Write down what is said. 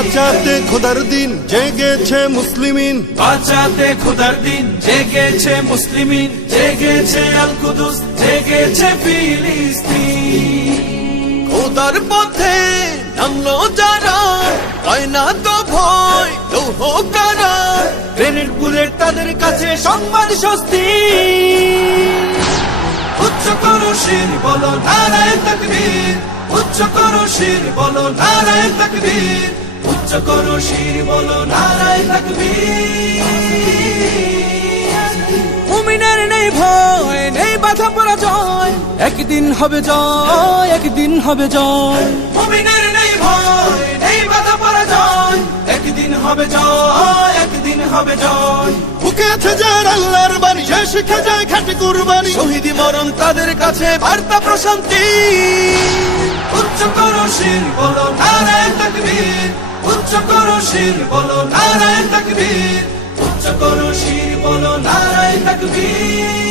বাঁচাতে খোদার দিন জেগেছে মুসলিমিন, বাঁচাতে খোদার দিন জেগেছে মুসলিমিন, জেগেছে আল কুদুস, জেগেছে ফিলিস্তিন। খোদার পথে নামলো যারা, হয় না তো ভয় লৌহ কারা, গ্রেনেড বুলেট তাদের কাছে সংবাদ স্বস্তি। উচ্চ করো শির বলো নারায়ে তাকবীর, উচ্চ করো শির বলো নারায়ে তাকবীর, উচ্চ করো শির বলো নারায়ে তাকবীর। মুমিনের নেই ভয়, নেই বাধা পরাজয়, একদিন হবে জয়, একদিন হবে জয়। মুমিনের নেই ভয়, নেই বাধা পরাজয়, একদিন হবে জয়, একদিন হবে জয়। বুকে আছে যার আল্লাহর বাণী, সে শিখে যায় খাঁটি কুরবানি, শহীদি মরণ তাদের কাছে বার্তা প্রশান্তি। উচ্চ করো শির বলো নারায়ে তাকবীর, উচ্চ করো শির বলো নারায়ে তাকবীর, উচ্চ করো শির বলো নারায়ে তাকবীর।